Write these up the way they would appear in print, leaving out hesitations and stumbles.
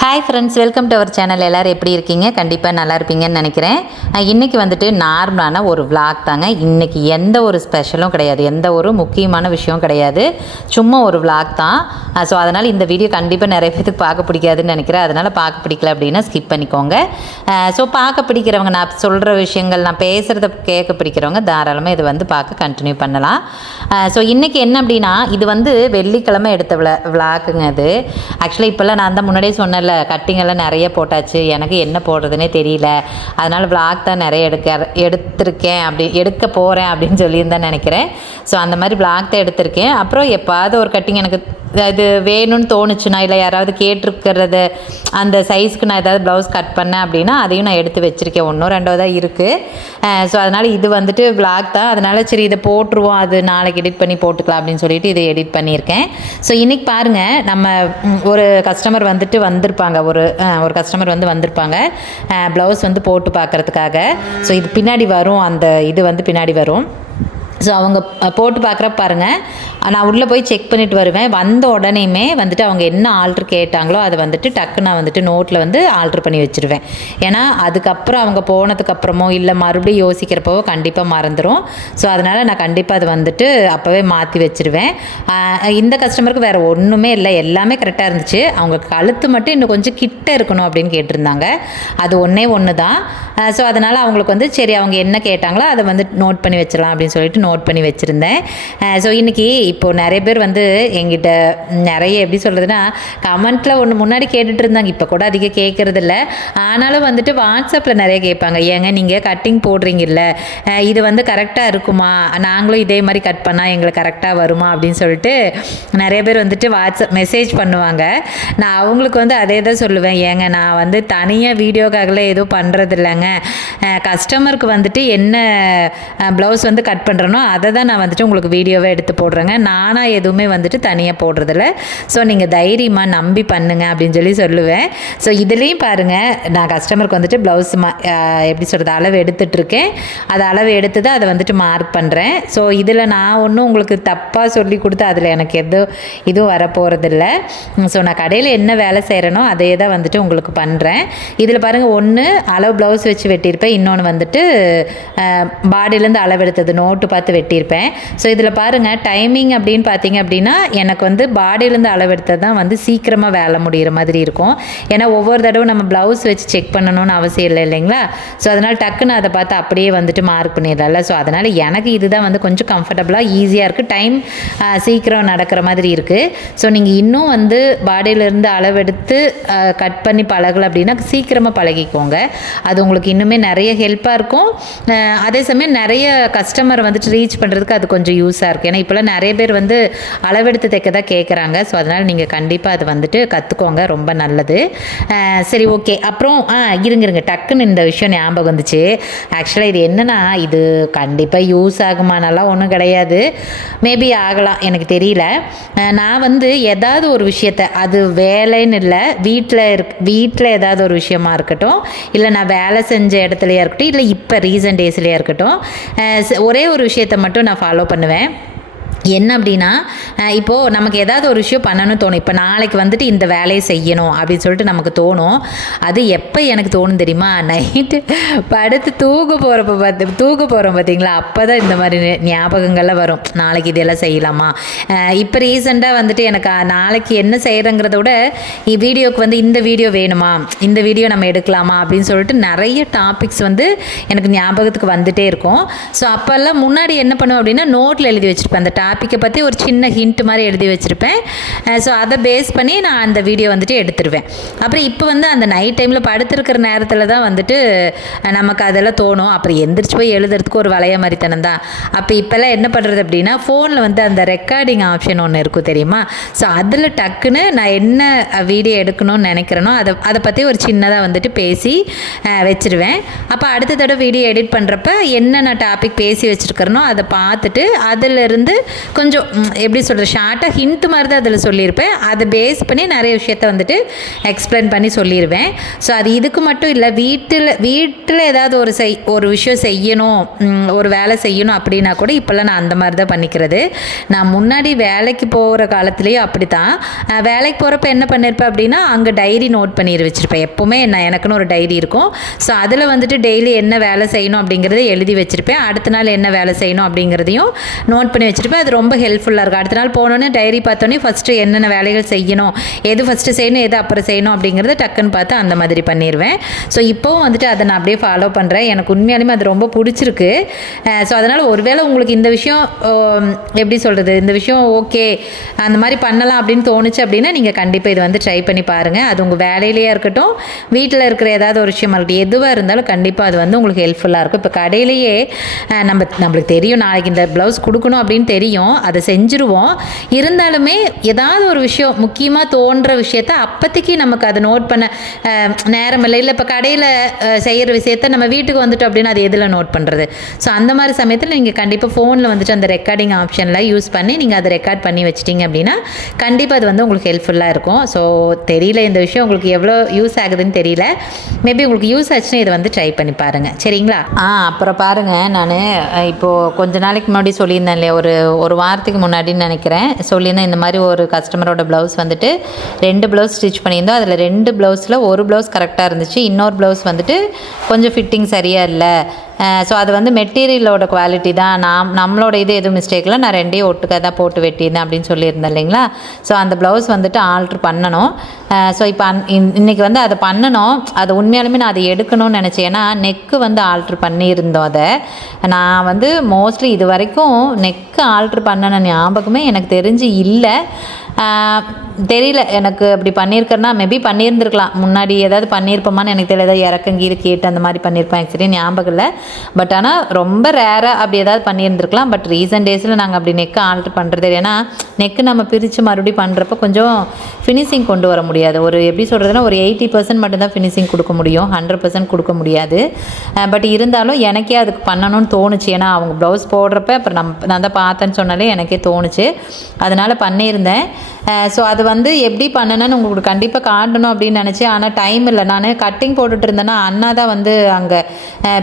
Hi friends, welcome to our channel. எல்லோரும் எப்படி இருக்கீங்க? கண்டிப்பாக நல்லா இருப்பீங்கன்னு நினைக்கிறேன். இன்றைக்கி வந்துட்டு நார்மலான ஒரு விளாக் தாங்க. இன்றைக்கி எந்த ஒரு ஸ்பெஷலும் கிடையாது, எந்த ஒரு முக்கியமான விஷயம் கிடையாது, சும்மா ஒரு விளாக் தான். ஸோ அதனால் இந்த வீடியோ கண்டிப்பாக நிறைய பேருக்கு பார்க்க பிடிக்காதுன்னு நினைக்கிறேன். அதனால் பார்க்க பிடிக்கல அப்படின்னா ஸ்கிப் பண்ணிக்கோங்க. ஸோ பார்க்க பிடிக்கிறவங்க, நான் சொல்கிற விஷயங்கள், நான் பேசுகிறத கேட்க பிடிக்கிறவங்க தாராளமாக இதை வந்து பார்க்க கண்டினியூ பண்ணலாம். ஸோ இன்றைக்கி என்ன அப்படின்னா, இது வந்து வெள்ளிக்கிழமை எடுத்த விளாக்குங்க. அது ஆக்சுவலாக இப்போல்லாம் நான் தான் முன்னாடியே சொன்னேன், கட்டிங் எல்லாம் நிறைய போட்டாச்சு, எனக்கு என்ன போடுறதுனே தெரியல, அதனால் விளாக் தான் நிறைய எடுத்திருக்கேன், எடுக்க போகிறேன் அப்படின்னு சொல்லியிருந்தேன் நினைக்கிறேன். ஸோ அந்த மாதிரி விளாக் தான் எடுத்திருக்கேன். அப்புறம் எப்பாவது ஒரு கட்டிங் எனக்கு இது வேணும்னு தோணுச்சுன்னா, இல்லை யாராவது கேட்டிருக்கிறது அந்த சைஸ்க்கு நான் ஏதாவது ப்ளவுஸ் கட் பண்ணேன் அப்படின்னா அதையும் நான் எடுத்து வச்சுருக்கேன். ஒன்றோ ரெண்டோ தான் இருக்குது. ஸோ அதனால் இது வந்துட்டு விளாக் தான். அதனால் சரி இதை போட்டுருவோம், அது நாளைக்கு எடிட் பண்ணி போட்டுக்கலாம் அப்படின்னு சொல்லிட்டு இதை எடிட் பண்ணியிருக்கேன். ஸோ இன்றைக்கி பாருங்கள், நம்ம ஒரு கஸ்டமர் வந்துட்டு வந்திருப்பாங்க, ஒரு கஸ்டமர் வந்து வந்திருப்பாங்க ப்ளவுஸ் வந்து போட்டு பார்க்குறதுக்காக. ஸோ இது பின்னாடி வரும், அந்த இது வந்து பின்னாடி வரும். ஸோ அவங்க போட்டு பார்க்குற பாருங்கள், நான் உள்ளே போய் செக் பண்ணிவிட்டு வருவேன். வந்த உடனேயுமே வந்துட்டு அவங்க என்ன ஆல்ட்ரு கேட்டாங்களோ அதை வந்துட்டு டக்கு நான் வந்துட்டு நோட்டில் வந்து ஆல்ட்ரு பண்ணி வச்சுருவேன். ஏன்னா அதுக்கப்புறம் அவங்க போனதுக்கப்புறமோ இல்லை மறுபடியும் யோசிக்கிறப்போ கண்டிப்பாக மறந்துடும். ஸோ அதனால் நான் கண்டிப்பாக அது வந்துட்டு அப்போவே மாற்றி வச்சுருவேன். இந்த கஸ்டமருக்கு வேறு ஒன்றுமே இல்லை, எல்லாமே கரெக்டாக இருந்துச்சு. அவங்க கழுத்து மட்டும் இன்னும் கொஞ்சம் கிட்ட இருக்கணும் அப்படின்னு கேட்டிருந்தாங்க. அது ஒன்று தான். ஸோ அதனால் அவங்களுக்கு வந்து சரி அவங்க என்ன கேட்டாங்களோ அதை வந்து நோட் பண்ணி வச்சிடலாம் அப்படின்னு சொல்லிட்டு நோட் பண்ணி வச்சுருந்தேன். ஸோ இன்றைக்கி இப்போது நிறைய பேர் வந்து எங்கிட்ட நிறைய எப்படி சொல்கிறதுனா கமெண்ட்டில் ஒன்று முன்னாடி கேட்டுட்டு இருந்தாங்க, இப்போ கூட அதிகம் கேட்குறது இல்லை. ஆனாலும் வந்துட்டு வாட்ஸ்அப்பில் நிறைய கேட்பாங்க, ஏங்க நீங்கள் கட்டிங் போடுறீங்கல்ல, இது வந்து கரெக்டாக இருக்குமா, நாங்களும் இதே மாதிரி கட் பண்ணால் எங்களுக்கு கரெக்டாக வருமா அப்படின்னு சொல்லிட்டு நிறைய பேர் வந்துட்டு வாட்ஸ்அப் மெசேஜ் பண்ணுவாங்க. நான் அவங்களுக்கு வந்து அதே தான் சொல்லுவேன், ஏங்க நான் வந்து தனியாக வீடியோக்காகலாம் எதுவும் பண்ணுறது இல்லைங்க, கஸ்டமருக்கு வந்துட்டு என்ன ப்ளவுஸ் வந்து கட் பண்ணுறனோ அதை தான் நான் வந்துட்டு உங்களுக்கு வீடியோவை எடுத்து போடுறேங்க, நானாக எதுவுமே வந்துட்டு தனியாக போடுறதில்ல. ஸோ நீங்கள் தைரியமாக நம்பி பண்ணுங்க அப்படின்னு சொல்லி சொல்லுவேன். ஸோ இதுலேயும் பாருங்கள், நான் கஸ்டமருக்கு வந்துட்டு ப்ளவுஸ் எப்படி சொல்கிறது அளவு எடுத்துகிட்ருக்கேன். அது அளவு எடுத்து தான் அதை வந்துட்டு மார்க் பண்ணுறேன். ஸோ இதில் நான் ஒன்றும் உங்களுக்கு தப்பாக சொல்லி கொடுத்து அதில் எனக்கு இதுவும் வரப்போகிறதில்ல. ஸோ நான் கடையில் என்ன வேலை செய்கிறேனோ அதே தான் வந்துட்டு உங்களுக்கு பண்ணுறேன். இதில் பாருங்கள், ஒன்று அளவு ப்ளவுஸ் வச்சு வெட்டியிருப்பேன், இன்னொன்று வந்துட்டு பாடியிலேருந்து அளவு எடுத்தது நோட்டு பார்த்து வெட்டியிருப்பேன். ஸோ இதில் பாருங்கள், டைமிங் அப்படின்னு பார்த்தீங்க அப்படின்னா எனக்கு வந்து பாடியிலேருந்து அளவு எடுத்தது தான் வந்து சீக்கிரமாக வேலை முடிகிற மாதிரி இருக்கும். ஏன்னா ஒவ்வொரு தடவை நம்ம ப்ளவுஸ் வச்சு செக் பண்ணணும்னு அவசியம் இல்லை இல்லைங்களா. ஸோ அதனால் டக்குன்னு அதை பார்த்து அப்படியே வந்துட்டு மார்க் பண்ணிடல. ஸோ அதனால் எனக்கு இதுதான் வந்து கொஞ்சம் கம்ஃபர்டபுளாக ஈஸியாக இருக்குது, டைம் சீக்கிரம் நடக்கிற மாதிரி இருக்குது. ஸோ நீங்கள் இன்னும் வந்து பாடியிலேருந்து அளவெடுத்து கட் பண்ணி பழகலை அப்படின்னா சீக்கிரமாக பழகிக்கோங்க. அது உங்களுக்கு இன்னுமே நிறைய ஹெல்ப்பாக இருக்கும். அதே சமயம் நிறைய கஸ்டமர் வந்துட்டு ரீச் பண்ணுறதுக்கு அது கொஞ்சம் யூஸாக இருக்குது. ஏன்னா இப்போலாம் நிறைய பேர் வந்து அளவெடுத்து தைக்க தான் கேட்குறாங்க. ஸோ அதனால் நீங்கள் கண்டிப்பாக அது வந்துட்டு கற்றுக்கோங்க, ரொம்ப நல்லது. சரி, ஓகே. அப்புறம் இருங்க டக்குன்னு இந்த விஷயம் ஞாபகம் வந்துச்சு. ஆக்சுவலாக இது என்னென்னா, இது கண்டிப்பாக யூஸ் ஆகுமானலாம் ஒன்றும் கிடையாது, மேபி ஆகலாம், எனக்கு தெரியல. நான் வந்து ஏதாவது ஒரு விஷயத்தை, அது வேலைன்னு இல்லை, வீட்டில் ஏதாவது ஒரு விஷயமா இருக்கட்டும், இல்லை நான் வேலை செஞ்ச இடத்துலையா இருக்கட்டும், இல்லை இப்போ ரீசன்ட் டேஸ்லையா இருக்கட்டும், ஒரே ஒரு விஷயத்தை மட்டும் நான் ஃபாலோ பண்ணுவேன். என்ன அப்படின்னா, இப்போது நமக்கு ஏதாவது ஒரு விஷயம் பண்ணணும்னு தோணும். இப்போ நாளைக்கு வந்துட்டு இந்த வேலையை செய்யணும் அப்படின்னு சொல்லிட்டு நமக்கு தோணும். அது எப்போ எனக்கு தோணும் தெரியுமா, நைட்டு படுத்து தூங்க போகிறோம் பார்த்தீங்களா, அப்போ தான் இந்த மாதிரி ஞாபகங்கள்லாம் வரும். நாளைக்கு இதெல்லாம் செய்யலாமா. இப்போ ரீசெண்டாக வந்துட்டு எனக்கு நாளைக்கு என்ன செய்கிறங்கிறத விட வீடியோக்கு வந்து இந்த வீடியோ வேணுமா, இந்த வீடியோ நம்ம எடுக்கலாமா அப்படின்னு சொல்லிட்டு நிறைய டாபிக்ஸ் வந்து எனக்கு ஞாபகத்துக்கு வந்துகிட்டே இருக்கும். ஸோ அப்போல்லாம் முன்னாடி என்ன பண்ணுவேன் அப்படின்னா, நோட்டில் எழுதி வச்சுருப்பேன், அந்த டாப்பிக்கை பற்றி ஒரு சின்ன ஹிண்ட் மாதிரி எழுதி வச்சுருப்பேன். ஸோ அதை பேஸ் பண்ணி நான் அந்த வீடியோ வந்துட்டு எடுத்துருவேன். அப்புறம் இப்போ வந்து அந்த நைட் டைமில் படுத்துருக்கிற நேரத்தில் தான் வந்துட்டு நமக்கு அதெல்லாம் தோணும். அப்புறம் எந்திரிச்சு போய் எழுதுறதுக்கு ஒரு வளைய மாதிரி தானே தான். அப்போ இப்போல்லாம் என்ன பண்ணுறது அப்படின்னா, ஃபோனில் வந்து அந்த ரெக்கார்டிங் ஆப்ஷன் ஒன்று இருக்கும் தெரியுமா. ஸோ அதில் டக்குன்னு நான் என்ன வீடியோ எடுக்கணும்னு நினைக்கிறேனோ அதை பற்றி ஒரு சின்னதாக வந்துட்டு பேசி வச்சுருவேன். அப்போ அடுத்த தடவை வீடியோ எடிட் பண்ணுறப்ப என்ன நான் டாபிக் பேசி வச்சுருக்கிறேனோ அதை பார்த்துட்டு அதிலிருந்து கொஞ்சம் எப்படி சொல்கிறது ஷார்ட்டாக ஹிண்ட் மாதிரி தான் அதில் சொல்லியிருப்பேன். அதை பேஸ் பண்ணி நிறைய விஷயத்த வந்துட்டு எக்ஸ்பிளைன் பண்ணி சொல்லிடுவேன். ஸோ அது இதுக்கு மட்டும் இல்லை, வீட்டில் ஏதாவது ஒரு விஷயம் செய்யணும், ஒரு வேலை செய்யணும் அப்படின்னா கூட இப்போல்லாம் நான் அந்த மாதிரி தான் பண்ணிக்கிறது. நான் முன்னாடி வேலைக்கு போகிற காலத்துலேயும் அப்படி தான். வேலைக்கு போகிறப்ப என்ன பண்ணியிருப்பேன் அப்படின்னா, அங்கே டைரி நோட் பண்ணி வச்சுருப்பேன். எப்போவுமே எனக்குன்னு ஒரு டைரி இருக்கும். ஸோ அதில் வந்துட்டு டெய்லி என்ன வேலை செய்யணும் அப்படிங்கிறத எழுதி வச்சுருப்பேன். அடுத்த நாள் என்ன வேலை செய்யணும் அப்படிங்கிறதையும் நோட் பண்ணி வச்சுருப்பேன். அது ரொம்ப ஹெல்ப்ஃபுல்லாக இருக்கும். அடுத்த நாள் போனோன்னே டைரி பார்த்தோன்னே ஃபஸ்ட்டு என்னென்ன வேலைகள் செய்யணும், எது ஃபஸ்ட்டு செய்யணும், எது அப்புறம் செய்யணும் அப்படிங்கிறத டக்குன்னு பார்த்து அந்த மாதிரி பண்ணிடுவேன். ஸோ இப்போவும் வந்துட்டு அதை நான் அப்படியே ஃபாலோ பண்ணுறேன். எனக்கு உண்மையாலுமே அது ரொம்ப பிடிச்சிருக்கு. ஸோ அதனால் ஒருவேளை உங்களுக்கு இந்த விஷயம் எப்படி சொல்கிறது, இந்த விஷயம் ஓகே அந்த மாதிரி பண்ணலாம் அப்படின்னு தோணுச்சு அப்படின்னா நீங்கள் கண்டிப்பாக இது வந்து ட்ரை பண்ணி பாருங்கள். அது உங்கள் வேலையிலேயே இருக்கட்டும், வீட்டில் இருக்கிற ஏதாவது ஒரு விஷயமா இருக்கட்டும், எதுவாக இருந்தாலும் கண்டிப்பாக அது வந்து உங்களுக்கு ஹெல்ப்ஃபுல்லாக இருக்கும். இப்போ கடையிலேயே நம்மளுக்கு தெரியும் நாளைக்கு இந்த ப்ளவுஸ் கொடுக்கணும் அப்படின்னு தெரியும், அதை செஞ்சுருவோம். இருந்தாலுமே ஏதாவது ஒரு விஷயம் முக்கியமாக தோன்ற விஷயத்த அப்போதைக்கு நமக்கு அதை நோட் பண்ண நேரம் இல்லை. இப்போ கடையில் செய்கிற விஷயத்த நம்ம வீட்டுக்கு வந்துட்டோம் அப்படின்னா அது எதில் நோட் பண்ணுறது? ஸோ அந்த மாதிரி சமயத்தில் நீங்கள் கண்டிப்பாக ஃபோனில் வந்துட்டு அந்த ரெக்கார்டிங் ஆப்ஷனில் யூஸ் பண்ணி நீங்கள் அதை ரெக்கார்ட் பண்ணி வச்சிட்டிங்க அப்படின்னா கண்டிப்பாக அது வந்து உங்களுக்கு ஹெல்ப்ஃபுல்லாக இருக்கும். ஸோ தெரியல இந்த விஷயம் உங்களுக்கு எவ்வளோ யூஸ் ஆகுதுன்னு தெரியல. மேபி உங்களுக்கு யூஸ் ஆச்சுன்னா இதை வந்து ட்ரை பண்ணி பாருங்கள். சரிங்களா? அப்புறம் பாருங்கள், நான் இப்போது கொஞ்ச நாளைக்கு முன்னாடி சொல்லியிருந்தேன் இல்லையா, ஒரு வாரத்துக்கு முன்னாடின்னு நினைக்கிறேன், சொல்லியிருந்தேன் இந்த மாதிரி ஒரு கஸ்டமரோட ப்ளவுஸ் வந்துட்டு 2 ப்ளவுஸ் ஸ்டிச் பண்ணியிருந்தோம். அதில் 2 ப்ளவுஸில் ஒரு ப்ளவுஸ் கரெக்டாக இருந்துச்சு, இன்னொரு ப்ளவுஸ் வந்துட்டு கொஞ்சம் ஃபிட்டிங் சரியாக இல்லை. ஸோ அது வந்து மெட்டீரியலோட குவாலிட்டி தான், நம்மளோட இது எதுவும் மிஸ்டேக் இல்லை, நான் 2ஐயும் ஒட்டுக்காக தான் போட்டு வெட்டியிருந்தேன் அப்படின்னு சொல்லியிருந்தேன் இல்லைங்களா. ஸோ அந்த ப்ளவுஸ் வந்துட்டு ஆல்ட்ரு பண்ணணும். ஸோ இப்போ இன்றைக்கி வந்து அதை பண்ணணும். அது உண்மையாலுமே நான் அதை எடுக்கணும்னு நினச்சேன். ஏன்னா நெக்கு வந்து ஆல்ட்ரு பண்ணியிருந்தோம். அதை நான் வந்து மோஸ்ட்லி இது வரைக்கும் நெக்கு ஆல்ட்ரு பண்ணின ஞாபகமே எனக்கு தெரிஞ்சு இல்லை. தெரியல, எனக்கு அப்படி பண்ணியிருக்கேன்னா மேபி பண்ணியிருந்துருக்கலாம், முன்னாடி ஏதாவது பண்ணியிருப்போமான்னு எனக்கு தெரியல, ஏதாவது இறக்கங்கீது கேட்டு அந்த மாதிரி பண்ணியிருப்பேன், எனக்கு சரியாக ஞாபகம் இல்லை. பட் ஆனால் ரொம்ப ரேராக அப்படி ஏதாவது பண்ணியிருந்துருக்கலாம். பட் ரீசன்ட் டேஸில் நாங்கள் அப்படி நெக்கு ஆல்ட்ரு பண்ணுறது, ஏன்னா நெக்கு நம்ம பிரித்து மறுபடியும் பண்ணுறப்ப கொஞ்சம் ஃபினிஷிங் கொண்டு வர முடியாது. ஒரு எப்படி சொல்கிறதுனா ஒரு 80% மட்டும்தான் ஃபினிஷிங் கொடுக்க முடியும், 100% கொடுக்க முடியாது. பட் இருந்தாலும் எனக்கே அதுக்கு பண்ணணும்னு தோணுச்சு. ஏன்னா அவங்க ப்ளவுஸ் போடுறப்ப அப்புறம் நான் தான் பார்த்தேன்னு சொன்னாலே எனக்கே தோணுச்சு, அதனால் பண்ணியிருந்தேன். ஸோ அது வந்து எப்படி பண்ணணும்னு உங்களுக்கு கண்டிப்பாக காட்டணும் அப்படின்னு நினச்சேன். ஆனால் டைம் இல்லை. நான் கட்டிங் போட்டுட்டு இருந்தேன்னா அண்ணா தான் வந்து அங்கே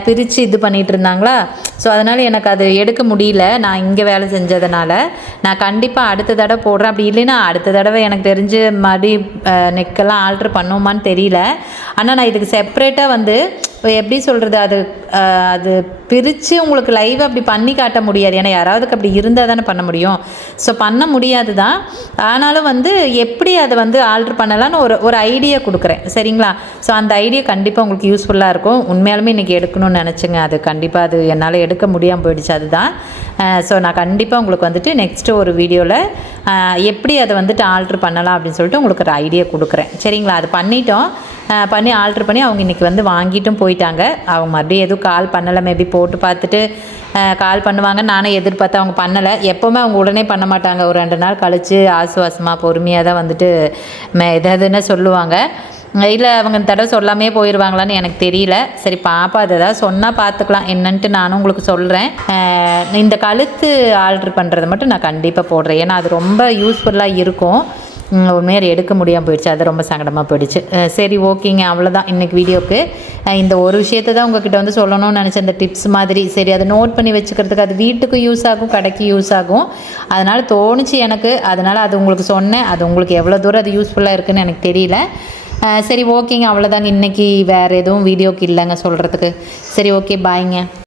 பிரித்து இது பண்ணிகிட்டு இருந்தாங்களா. ஸோ அதனால் எனக்கு அது எடுக்க முடியல. நான் இங்கே வேலை செஞ்சதுனால நான் கண்டிப்பாக அடுத்த தடவை போடுறேன். அப்படி இல்லைன்னா அடுத்த தடவை எனக்கு தெரிஞ்சு மறுபடி நெக்கெல்லாம் ஆல்ட்ரு பண்ணுவோமான்னு தெரியல. ஆனால் நான் இதுக்கு செப்ரேட்டாக வந்து எப்படி சொல்கிறது, அது பிரித்து உங்களுக்கு லைவ் அப்படி பண்ணி காட்ட முடியாது. ஏன்னா யாராவதுக்கு அப்படி இருந்தால் தானே பண்ண முடியும். ஸோ பண்ண முடியாது தான். ஆனாலும் வந்து எப்படி அதை வந்து ஆல்ட்ரு பண்ணலான்னு ஒரு ஐடியா கொடுக்குறேன். சரிங்களா? ஸோ அந்த ஐடியா கண்டிப்பாக உங்களுக்கு யூஸ்ஃபுல்லாக இருக்கும். உண்மையாலுமே இன்றைக்கி எடுக்கணும்னு நினச்சேங்க. அது கண்டிப்பாக அது என்னால் எடுக்க முடியாமல் போயிடுச்சு. அதுதான். ஸோ நான் கண்டிப்பாக உங்களுக்கு வந்துட்டு நெக்ஸ்ட்டு ஒரு வீடியோவில் எப்படி அதை வந்துட்டு ஆல்ட்ரு பண்ணலாம் அப்படின்னு சொல்லிட்டு உங்களுக்கு ஒரு ஐடியா கொடுக்குறேன். சரிங்களா? அது பண்ணி ஆல்ட்ரு பண்ணி அவங்க இன்றைக்கி வந்து வாங்கிட்டும் போயிட்டாங்க. அவங்க மறுபடியும் எதுவும் கால் பண்ணலை, மேபி போட்டு பார்த்துட்டு கால் பண்ணுவாங்க. நானும் எதிர்பார்த்து அவங்க பண்ணலை. எப்போவுமே அவங்க உடனே பண்ண மாட்டாங்க. ஒரு 2 நாள் கழித்து ஆசுவாசமாக பொறுமையாக தான் வந்துட்டு எதாவதுன்னு சொல்லுவாங்க. இல்லை அவங்க இந்த தடவை சொல்லாமே போயிடுவாங்களான்னு எனக்கு தெரியல. சரி பாப்பா, அது ஏதாவது சொன்னால் பார்த்துக்கலாம் என்னன்ட்டு நானும் உங்களுக்கு சொல்கிறேன். இந்த கழுத்து ஆல்ட்ரு பண்ணுறது மட்டும் நான் கண்டிப்பாக போடுறேன். ஏன்னா அது ரொம்ப யூஸ்ஃபுல்லாக இருக்கும். உண்மையாக எடுக்க முடியாமல் போயிடுச்சு, அது ரொம்ப சங்கடமாக போயிடுச்சு. சரி ஓகேங்க, அவ்வளோதான் இன்றைக்கி வீடியோவுக்கு. இந்த ஒரு விஷயத்தை தான் உங்கள்கிட்ட வந்து சொல்லணும்னு நினச்சேன், இந்த டிப்ஸ் மாதிரி. சரி, அதை நோட் பண்ணி வச்சுக்கிறதுக்கு அது வீட்டுக்கு யூஸ் ஆகும், கடைக்கு யூஸ் ஆகும். அதனால் தோணுச்சு எனக்கு, அதனால் அது உங்களுக்கு சொன்னேன். அது உங்களுக்கு எவ்வளோ தூரம் அது யூஸ்ஃபுல்லாக இருக்குதுன்னு எனக்கு தெரியல. சரி ஓகேங்க, அவ்வளோதாங்க. இன்றைக்கி வேறு எதுவும் வீடியோக்கு இல்லைங்க சொல்கிறதுக்கு. சரி ஓகே, பாய்ங்க.